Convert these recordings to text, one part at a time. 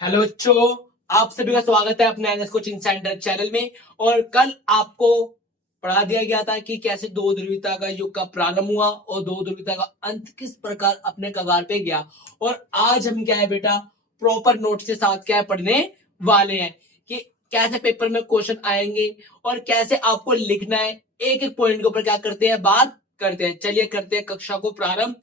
Hello बच्चों, आप सभी का स्वागत है अपने एनएस कोचिंग सेंटर चैनल में। और कल आपको पढ़ा दिया गया था कि कैसे दो ध्रुवीयता का युग का प्रारंभ हुआ और दो ध्रुवीयता का अंत किस प्रकार अपने कगार पे गया। और आज हम क्या है बेटा, प्रॉपर नोट्स के साथ क्या है पढ़ने वाले हैं कि कैसे पेपर में क्वेश्चन आएंगे और कैसे आपको लिखना है। एक एक पॉइंट के ऊपर क्या करते हैं, बात करते हैं। चलिए करते हैं कक्षा को प्रारंभ।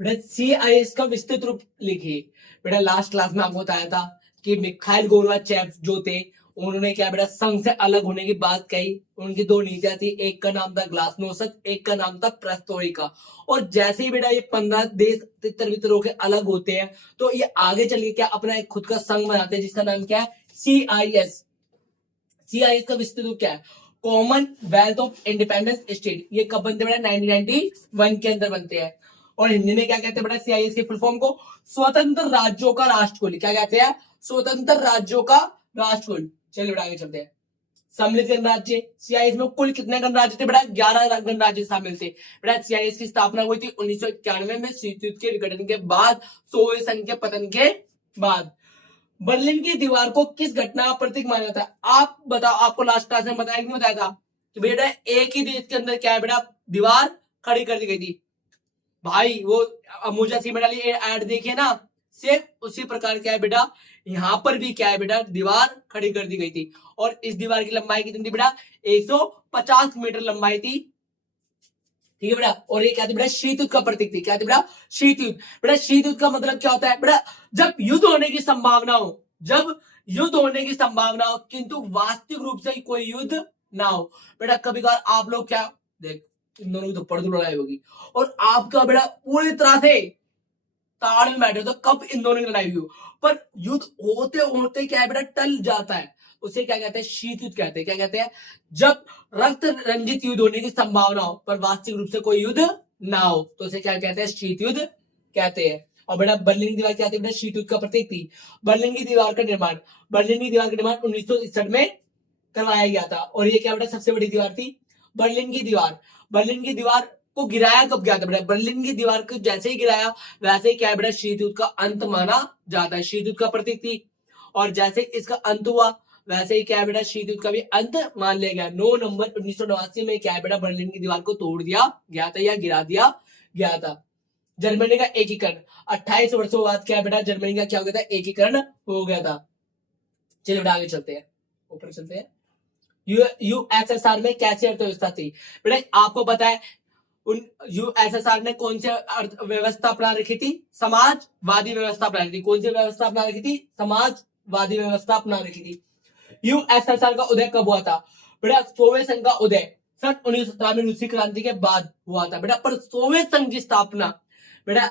बेटा CIS का विस्तृत रूप लिखिए। बेटा लास्ट क्लास में आपको बताया था कि मिखाइल गोर्बाचेव जो थे, उन्होंने क्या बेटा संघ से अलग होने की बात कही। उनकी दो नीतियां थी, एक का नाम था ग्लासनोस्ट, एक का नाम था पेरेस्ट्रोइका। और जैसे ही बेटा ये 15 देश तितर बितर होकर अलग होते हैं तो ये आगे चलिए क्या अपना एक खुद का संघ बनाते हैं जिसका नाम क्या है, CIS। CIS का विस्तृत रूप क्या है, common wealth of independence state. ये कब बनते हैं बेटा, 1991 के अंदर बनते हैं। और हिंदी में क्या कहते हैं बेटा, CIS की फुल फॉर्म को स्वतंत्र राज्यों का राष्ट्रकुल। क्या कहते हैं, स्वतंत्र राज्यों का राष्ट्रकुल। चलिए बेटा आगे चलते हैं। सम्मिलित गणराज्य, CIS में कुल कितने गणराज्य थे बेटा, 11 गणराज्य शामिल थे। बेटा CIS की स्थापना हुई थी 1991 में शीत युद्ध के विघटन के बाद, सोवियत संघ के पतन के बाद। बर्लिन की दीवार को किस घटना का प्रतीक माना जाता है, आप बताओ। आपको लास्ट क्लास में बताया कि नहीं बताया था कि बेटा एक ही देश के अंदर क्या है बेटा, दीवार खड़ी कर दी गई थी। भाई वो अमूजा सीमेंट वाली ऐड देखिए ना, सेम उसी प्रकार क्या है बेटा, यहां पर भी क्या है बेटा, दीवार खड़ी कर दी गई थी। और इस दीवार की लंबाई कितनी थी बेटा, 150 मीटर लंबाई थी। ठीक है बेटा। और ये क्या थी बेटा, शीत युद्ध का प्रतीक थी। क्या थी बेटा, शीत युद्ध। बेटा शीत युद्ध का मतलब क्या होता है बेटा, जब युद्ध होने की संभावना हो, जब युद्ध होने की संभावना हो किंतु वास्तविक रूप से कोई युद्ध ना हो। बेटा कभी कभार आप लोग क्या देख, इन दोनों की तो पड़दू लड़ाई होगी और आपका बेटा पूरी तरह से ताड़ में बैठे तो कब इन दोनों की लड़ाई हुई हो, पर युद्ध होते होते क्या है बेटा, टल जाता है। उसे क्या कहते हैं, शीत युद्ध कहते हैं। क्या कहते हैं, जब रक्त रंजित युद्ध होने की संभावना हो पर वास्तविक रूप से कोई युद्ध ना हो तो उसे क्या कहते हैं, शीत युद्ध कहते हैं। और बेटा बर्लिन की दीवार क्या थी बेटा, शीत युद्ध का प्रतीक थी। बर्लिन की दीवार का निर्माण, बर्लिन की दीवार का निर्माण 1961 में करवाया गया था। और ये क्या बेटा, सबसे बड़ी दीवार थी बर्लिन की दीवार। बर्लिन की दीवार को गिराया कब गया था बेटा, बर्लिन की दीवार को जैसे ही गिराया वैसे ही क्या है बेटा, शीत युद्ध का अंत माना जाता है। शीत युद्ध का प्रतीक थी और जैसे इसका अंत हुआ वैसे ही क्या है बेटा, शीत युद्ध का भी अंत मान लिया गया। 9 नवंबर 1989 में क्या है बेटा, बर्लिन की दीवार को तोड़ दिया गया था या गिरा दिया गया था। जर्मनी का एकीकरण, 28 वर्षों बाद क्या है बेटा, जर्मनी का क्या हो गया था, एकीकरण हो गया था। चलिए बेटा आगे चलते हैं, ऊपर चलते हैं। यूएसएसआर में कैसी अर्थव्यवस्था थी बेटा, आपको पता है उन यूएसएसआर ने कौन सी व्यवस्था अपना रखी थी, समाजवादी व्यवस्था अपना रखी थी। कौन सी व्यवस्था अपना रखी थी, समाजवादी व्यवस्था अपना रखी थी। यूएसएसआर का उदय कब हुआ था बेटा, सोवियत संघ का उदय सन 1917 में रूसी क्रांति के बाद हुआ था बेटा। पर सोवियत संघ की स्थापना बेटा,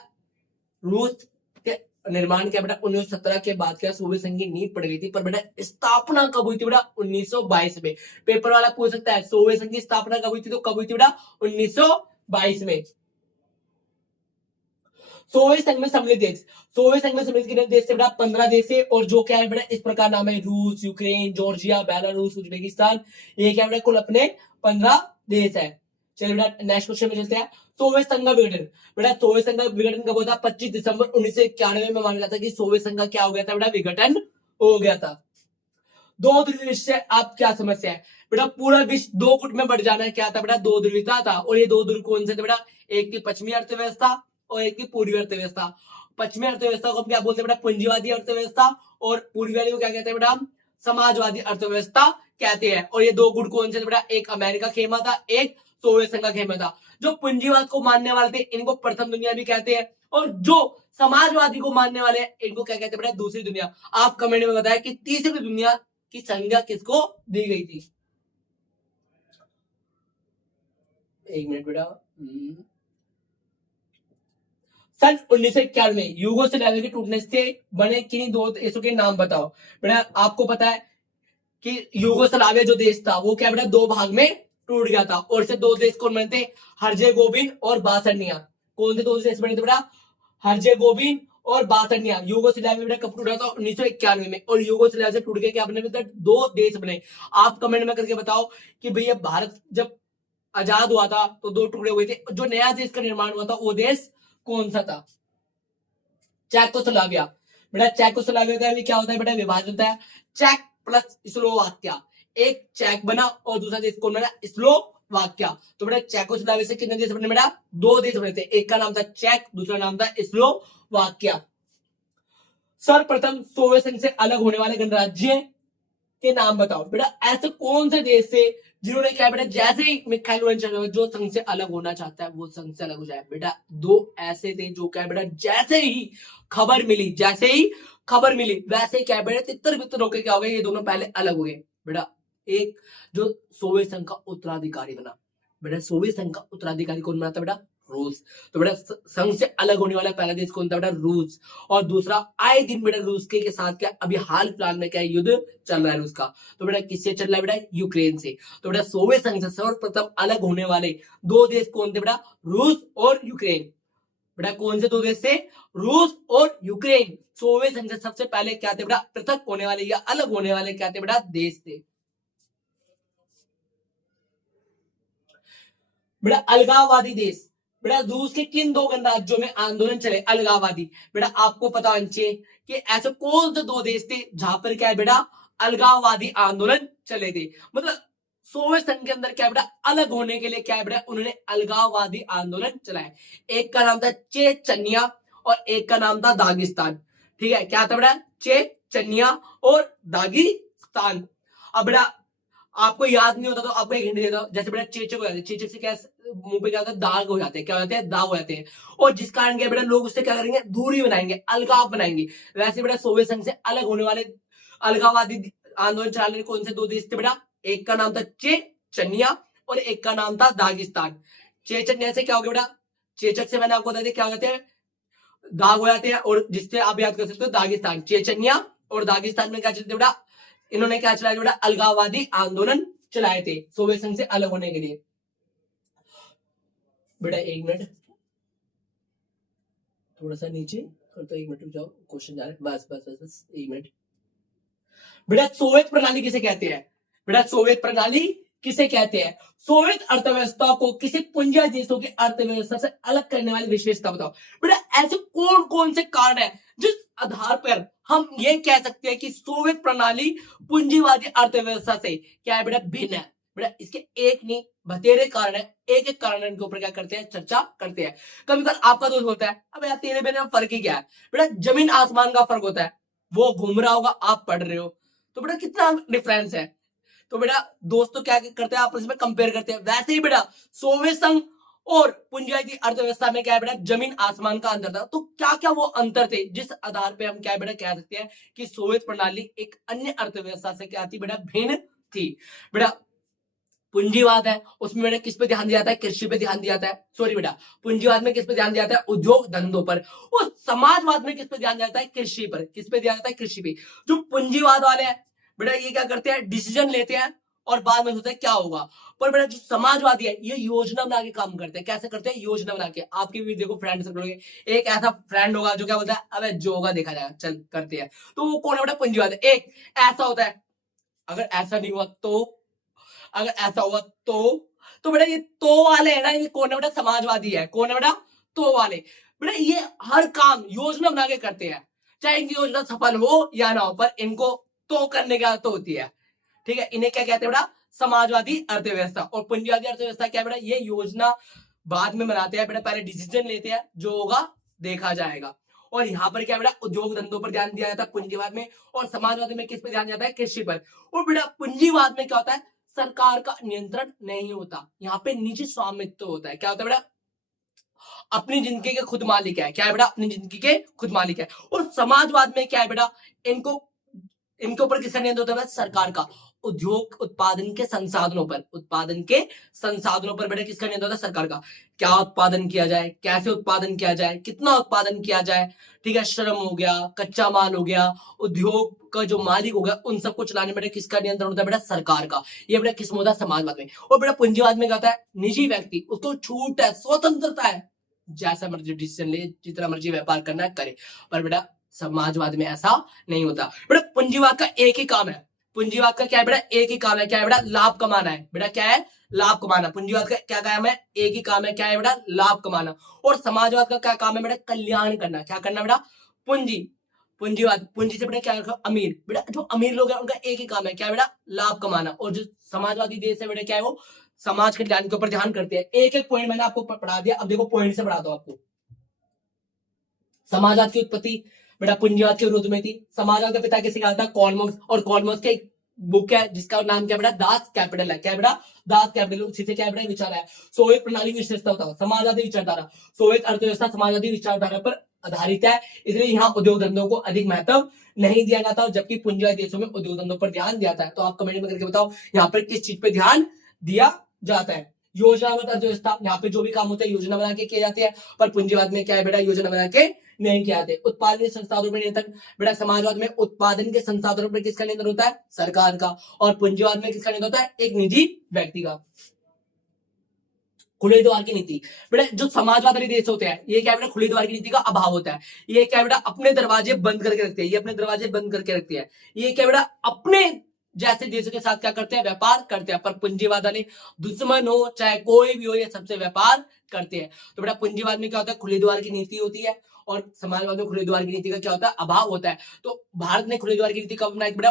रूस के निर्माण क्या बेटा 1917 के बाद क्या सोवियत संघ की नींव पड़ गई थी, पर बेटा स्थापना कब हुई थी बेटा, 1922 में। पेपर वाला पूछ सकता है सोवियत संघ की स्थापना कब हुई थी, तो कब हुई थी बेटा, 1922 में। सोवियत संघ में सम्मिलित देश, सोवियत संघ में सम्मिलित कितने देश से बेटा, 15 देश से। और जो क्या है बेटा, इस प्रकार नाम है, रूस, यूक्रेन, जॉर्जिया, बेलारूस, उज्बेकिस्तान। ये क्या बेटा, कुल अपने 15 देश है। चलिए बेटा नेक्स्ट क्वेश्चन में चलते हैं। सोवियत संघ का विघटन, बेटा सोवियत संघ का विघटन कब हुआ था, 25 दिसंबर 1991 में माना जाता है कि सोवियत संघ का क्या हो गया था बेटा, विघटन हो गया था। दो ध्रुवीय विश्व से आप क्या समस्या है बेटा, पूरा विश्व दो गुट में बढ़ जाना है। क्या था बेटा, दो ध्रुवीयता था। और ये दो ध्रुव कौन से थे बेटा, एक थी पश्चिमी अर्थव्यवस्था और एक थी पूर्वी अर्थव्यवस्था। पश्चिमी अर्थव्यवस्था को हम क्या बोलते हैं बेटा, पूंजीवादी अर्थव्यवस्था। और पूर्वी वाली को क्या कहते हैं बेटा, समाजवादी अर्थव्यवस्था कहते हैं। और ये दो गुट कौन से थे बेटा, एक अमेरिका खेमा था, एक सोवियत संघ का खेमा था। जो पूंजीवाद को मानने वाले थे इनको प्रथम दुनिया भी कहते हैं, और जो समाजवादी को मानने वाले हैं इनको क्या कहते हैं बेटा, दूसरी दुनिया। आप कमेंट में बताएं कि तीसरी दुनिया की संज्ञा किसको दी गई थी। एक मिनट बेटा। सन 1991 में यूगोस्लाविया के टूटने से बने किन्हीं दो देशों के नाम बताओ बेटा। आपको पता है कि यूगोस्लाविया जो देश था वो क्या बेटा, दो भाग में टूट गया था। और से दो देश कौन बने थे, हर्जेगोविन और बासनिया। कौन से दो देश बने थे बेटा, हर्जेगोविन और बासनिया। यूगोस्लाविया बेटा कब टूटा था, 1991 में। और यूगोस्लाविया से टूट के क्या बने बेटा, दो देश बने। आप कमेंट में करके बताओ कि भैया भारत जब आजाद हुआ था तो दो टुकड़े हुए थे, जो नया देश का निर्माण हुआ था वो देश कौन सा था? चेकोस्लोवाकिया। बेटा चेकोस्लोवाकिया का भी क्या होता है बेटा, विभाजन होता है, चेक प्लस स्लोवाकिया, एक चेक बना और दूसरा देश कौन बना, स्लोवाकिया। तो बेटा चेकोस्लोवाकिया से कितने देश बने बेटा, दो देश बने थे, एक का नाम था चेक, दूसरा नाम था स्लोवाकिया। सर्वप्रथम सोवियत संघ से अलग होने वाले गणराज्य के नाम बताओ। बेटा ऐसे कौन से देश से जिन्होंने क्या बेटा, जैसे ही मिखाइल गोर्बाचेव जो संघ से अलग होना चाहता है वो संघ से अलग हो जाए। बेटा दो ऐसे थे जो क्या बेटा, जैसे ही खबर मिली वैसे ही क्या बेटा, तितर बितर होकर क्या हो गए, ये दोनों पहले अलग हो गए। बेटा एक जो सोवियत संघ का उत्तराधिकारी बना, बेटा सोवियत संघ का उत्तराधिकारी कौन बना था बेटा, रूस। तो बेटा संघ से अलग होने वाला पहला देश कौन था बेटा, रूस। और दूसरा आए दिन बेटा रूस के साथ क्या अभी हाल फिलहाल में क्या युद्ध चल रहा है रूस का, तो बेटा किससे चल रहा है बेटा, यूक्रेन से। तो बेटा सोवियत संघ से सर्वप्रथम अलग होने वाले दो देश कौन थे बेटा, रूस और यूक्रेन। बेटा कौन से दो देश थे, रूस और यूक्रेन। सोवियत संघ से सबसे पहले क्या थे बेटा, पृथक होने वाले या अलग होने वाले क्या थे बेटा, देश थे। बेटा अलगाववादी देश, बेटा रूस के किन दो गणराज्यों में आंदोलन चले अलगाववादी? बेटा आपको पता होना चाहिए कि ऐसे कौन से दो देश थे जहां पर क्या है बेटा, अलगाववादी आंदोलन चले थे। मतलब सोवियत संघ के अंदर क्या है बेटा, अलग होने के लिए क्या है बेटा, उन्होंने अलगाववादी आंदोलन चलाया। एक का नाम था चेचन्या और एक का नाम था दागिस्तान। ठीक है, क्या था बेटा, चेचन्या और दागिस्तान। अब बेटा आपको याद नहीं होता तो आपको एक हिंट देता हूं, जैसे बेटा चेचक हो जाते हैं, चेचक से क्या मुंह पे क्या होता है, दाग हो जाते हैं, क्या हो जाते हैं, दाग हो जाते हैं, और जिस कारण क्या बेटा लोग उससे क्या करेंगे, दूरी बनाएंगे, अलगाव बनाएंगे। वैसे बेटा सोवियत संघ से अलग होने वाले अलगाववादी आंदोलन चलाने कौन से दो देश थे बेटा, एक का नाम था चेचन्या और एक का नाम था दागिस्तान। चेचन्या से क्या हो गया बेटा, चेचक से मैंने आपको बता दिया क्या हो जाते हैं, दाग हो जाते हैं, और जिससे आप याद कर सकते हो दागिस्तान, चेचन्या और दागिस्तान में क्या चलते बेटा, इन्होंने क्या चलाया बेटा, अलगाववादी आंदोलन चलाए थे सोवियत संघ से अलग होने के लिए। बेटा एक मिनट, थोड़ा सा नीचे कर तो, एक मिनट रुक जाओ, क्वेश्चन जा रहा है, बस बस बस बस एक मिनट। बेटा सोवियत प्रणाली किसे कहते हैं? बेटा सोवियत प्रणाली किसे कहते हैं? सोवियत अर्थव्यवस्था को किसी पूंजी देशों की अर्थव्यवस्था से अलग करने वाली विशेषता बताओ। बेटा ऐसे कौन कौन से कारण है जिस आधार पर हम ये कह सकते हैं कि सोवियत प्रणाली पूंजीवादी अर्थव्यवस्था से क्या है बेटा, भिन्न है? बेटा इसके एक नहीं बतेरे कारण है, एक एक कारण के ऊपर क्या करते हैं, चर्चा करते हैं। कभी कभी आपका दोस्त बोलता है अब यार तेरे मेरे में फर्क ही क्या है? बेटा जमीन आसमान का फर्क होता है, वो घूम रहा होगा, आप पढ़ रहे हो, तो बेटा कितना डिफरेंस है। तो बेटा दोस्त तो क्या करते हैं, आपस में कंपेयर करते हैं। वैसे ही बेटा सोवियत संघ और पूंजीवादी अर्थव्यवस्था में क्या है बेटा, जमीन आसमान का अंतर था। तो क्या क्या वो अंतर थे जिस आधार पे हम क्या है बेटा कह सकते हैं कि सोवियत प्रणाली एक अन्य अर्थव्यवस्था से क्या थी बेटा, भिन्न थी। बेटा पूंजीवाद है उसमें बेटा किस पे ध्यान दिया जाता है, कृषि पे ध्यान दिया जाता है। सॉरी बेटा, पूंजीवाद में किस पे ध्यान दिया जाता है, उद्योग धंधों पर। और समाजवाद में किस पे ध्यान दिया जाता है, कृषि पर। किस पे दिया जाता है, कृषि पे। जो पूंजीवाद वाले हैं बेटा ये क्या करते हैं, डिसीजन लेते हैं और बाद में सोचते हैं क्या होगा। पर बेटा जो समाजवादी है ये योजना बना के काम करते हैं। कैसे करते हैं, योजना बना के। आपके भी देखो फ्रेंड सर्कल में एक ऐसा फ्रेंड होगा जो क्या बोलता है, अबे जो होगा देखा जाएगा, चल करते हैं। तो वो कौन है बेटा, पूंजीवाद है। एक ऐसा होता है, अगर ऐसा नहीं हुआ तो, अगर ऐसा हुआ तो बेटा ये तो वाले है ना, ये कौन है बेटा, समाजवादी है। कौन है बेटा, तो वाले। बेटा ये हर काम योजना बना के करते हैं, चाहे इनकी योजना सफल हो या ना हो, पर इनको तो करने की आदत होती है। ठीक है, इन्हें क्या कहते हैं बेटा, समाजवादी अर्थव्यवस्था। और पूंजीवादी अर्थव्यवस्था क्या है बेटा, ये योजना बाद में बनाते हैं बेटा, पहले डिसीजन लेते हैं, जो होगा देखा जाएगा। और यहाँ पर क्या बेटा, उद्योग धंधों पर ध्यान दिया जाता है पूंजीवाद में, और समाजवाद में किस पर ध्यान दिया जाता है, कृषि पर। और बेटा पूंजीवाद में क्या होता है, सरकार का नियंत्रण नहीं होता, यहाँ पे निजी स्वामित्व होता है। क्या होता है बेटा, अपनी जिंदगी के खुद मालिक है। क्या है बेटा, अपनी जिंदगी के खुद मालिक है। और समाजवाद में क्या है बेटा, इनको इनके ऊपर किसका नियंत्रण होता है, सरकार का। उद्योग उत्पादन के संसाधनों पर, उत्पादन के संसाधनों पर बेटा किसका नियंत्रण होता है, सरकार का। क्या उत्पादन किया जाए, कैसे उत्पादन किया जाए, कितना उत्पादन किया जाए। ठीक है, श्रम हो गया, कच्चा माल हो गया, उद्योग का जो मालिक हो गया, उन सबको चलाने में किसका नियंत्रण होता है बेटा, सरकार का। ये बेटा किस में होता है, समाजवाद में। और बेटा पूंजीवाद में क्या होता है, निजी व्यक्ति, उसको छूट है, स्वतंत्रता है, जैसा मर्जी डिसीजन ले, जितना मर्जी व्यापार करना है करे। पर बेटा समाजवाद में ऐसा नहीं होता। बेटा पूंजीवाद का एक ही काम है, पूंजीवाद का क्या है बेटा, एक ही काम है, क्या है बेटा, लाभ कमाना है बेटा, क्या है, लाभ कमाना। पूंजीवाद का क्या काम है, एक ही काम है, क्या है बेटा, लाभ कमाना। और समाजवाद का क्या काम है बेटा, कल्याण करना। क्या करना बेटा, पूंजी, पूंजीवाद, पूंजी से बेटा क्या रखा, अमीर। बेटा जो अमीर लोग हैं उनका एक ही काम है, क्या है बेटा, लाभ कमाना। और जो समाजवादी देश है बेटा क्या है, वो समाज कल्याण के ऊपर ध्यान करते हैं। एक एक पॉइंट मैंने आपको पढ़ा दिया, अब देखो पॉइंट से पढ़ाता हूं आपको। समाजवाद की उत्पत्ति बेटा पूंजीवाद के विरोध में थी। समाजवाद का पिता किसे कहा था, कॉलमर्स। और कॉलमर्स के एक बुक है जिसका नाम क्या बेटा, दास कैपिटल है। क्या है बेटा, दास कैपिटल। उसी से क्या है बेटा, विचार है। सोवियत प्रणाली की विशेषता होता है समाजवादी विचारधारा। सोवियत अर्थव्यवस्था समाजवादी विचारधारा पर आधारित है, इसलिए यहाँ उद्योग धंधों को अधिक महत्व नहीं दिया जाता, जबकि पूंजीवादी देशों में उद्योग धंधों पर ध्यान दिया जाता है। तो आप कमेंट में करके बताओ यहाँ पर किस चीज पे ध्यान दिया जाता है। योजनाबद्ध अर्थव्यवस्था, यहाँ पे जो भी काम होता है योजना बना के किए जाते हैं, पर पूंजीवाद में क्या है बेटा, योजना बना के नहीं किए जाते। उत्पादन के संसाधनों पर नियंत्रण बेटा समाजवाद में उत्पादन के संसाधनों पर किसका नियंत्रण होता है, सरकार का। और पूंजीवाद में किसका नियंत्रण होता है, एक निजी व्यक्ति का। खुले द्वार की नीति बेटा, जो समाजवाद वाले देश होते हैं ये क्या है बेटा, खुले द्वार की नीति का अभाव होता है। ये क्या है बेटा, अपने दरवाजे बंद करके रखते हैं, ये अपने दरवाजे बंद करके रखते हैं। ये क्या बेटा, अपने जैसे देशों के साथ क्या करते हैं, व्यापार करते हैं। पर पूंजीवाद वाले दुश्मन हो चाहे कोई भी हो, ये सबसे व्यापार करते हैं। तो बेटा पूंजीवाद में क्या होता है, खुले द्वार की नीति होती है, और समाजवाद में खुले द्वार की नीति का क्या होता है, अभाव होता है। तो भारत ने खुले द्वार की नीति कब अपनाई बेटा,